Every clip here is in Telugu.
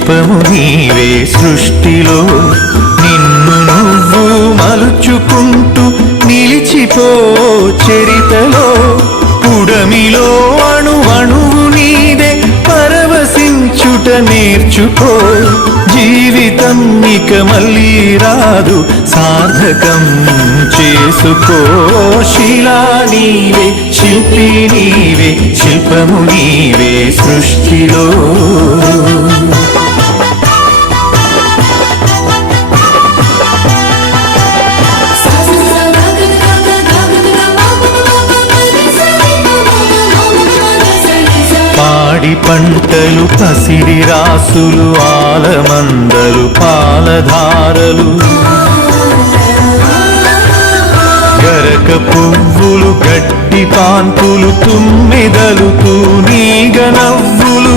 శిల్పము నీవే సృష్టిలో నిన్ను నువ్వు మలుచుకుంటూ నిలిచిపో చరితలో పుడమిలో అణువణువు నీదే పరవశించుట నేర్చుకో జీవితం ఇక మళ్ళీ రాదు సార్థకం చేసుకో శిలా నీవే శిల్పి నీవే శిల్పము నీవే సృష్టిలో పాడి పంటలు పసిడి రాసులు ఆలమందలు పాలధారలు గరక పువ్వులు గడ్డి కాంతులు తుమ్మెదలు తూనీగ నవ్వులు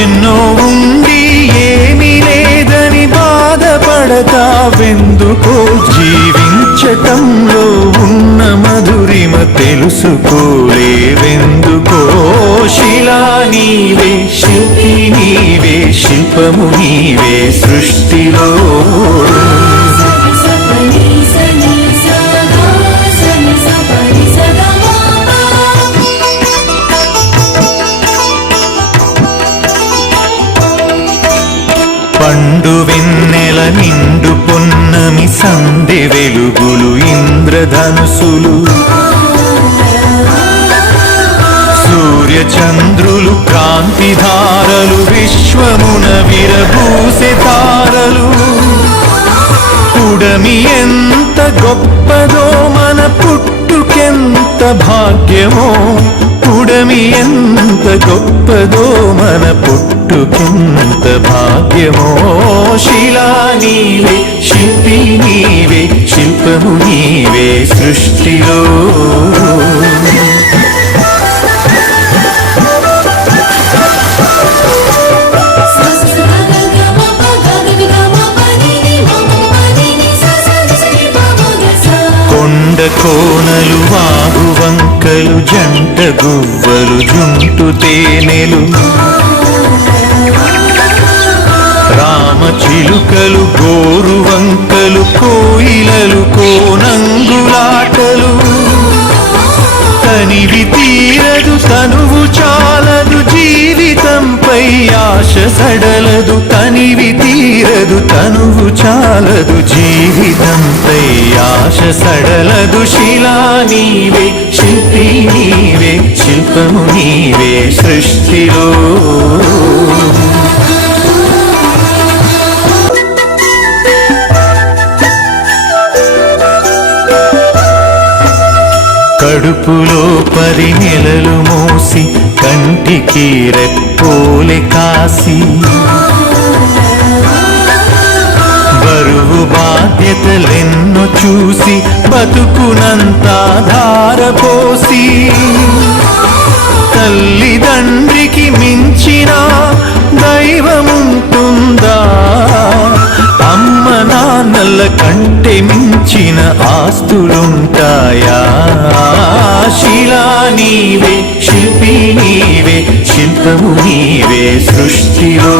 ఎన్నో ఉండి ఏమీ లేదని బాధపడతావెందుకో జీవించటంలో ఉన్న మధురిమ తెలుసుకోలేవెందుకో శిలా నీవే శిల్పి నీవే శిల్పము నీవే సృష్టిలో పండు వెన్నెల నిండు పొన్నమి సందె వెలుగులు ఇంద్రధనుసులు సూర్య చంద్రులు క్రాంతిధారలు విశ్వమున విరబూసె తారలు పుడమి ఎంత గొప్పదో మన పుట్టుకెంత భాగ్యమో పుడమి ఎంత గొప్పదో మన పుట్టుకెంత భాగ్యమో శిలా నీవే శిల్పి నీవే శిల్పము నీవే సృష్టిలో కోనలు వాగు వంకలు జంట గువ్వలు జుంటు తేనెలు రామ చిలుకలు గోరు వంకలు కోయిలలు కోనంగులాటలు తనివి తీరదు తనువు చాలదు జీవితంపై ఆశ సడలదు తనివి తీరదు తనువు చాలదు జీవితంపై ఆశ సడలదు శిలా నీవే శిల్పి నీవే శిల్పము నీవే సృష్టిలో కడుపులో 10 నెలలు మోసి కంటికి రెప్పోలె కాసి బరువు బాధ్యతలెన్నో చూసి బతుకునంతా ధారపోసి తల్లిదండ్రికి మించిన దైవముంటుందా అమ్మ నాన్నల కంటే మించిన ఆస్తులుంటాయా శిలా నీవే శిల్పి నీవే శిల్పము నీవే సృష్టిలో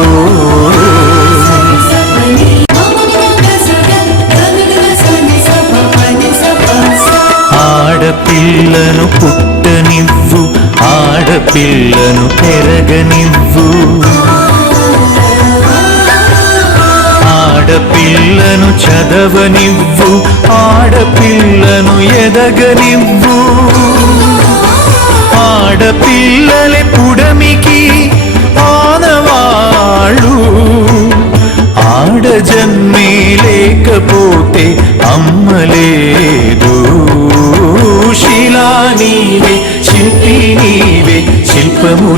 ఆడపిల్లను పుట్టనివ్వు ఆడపిల్లను పెరగనివ్వు ఆడపిల్లను చదవనివ్వు ఆడపిల్లను ఎదగనివ్వు ఆడపిల్లలే పుడమికి ఆనవాళ్ళు ఆడజన్మే లేకపోతే అమ్మలేదు శిలా నీవే శిల్పి నీవే శిల్పము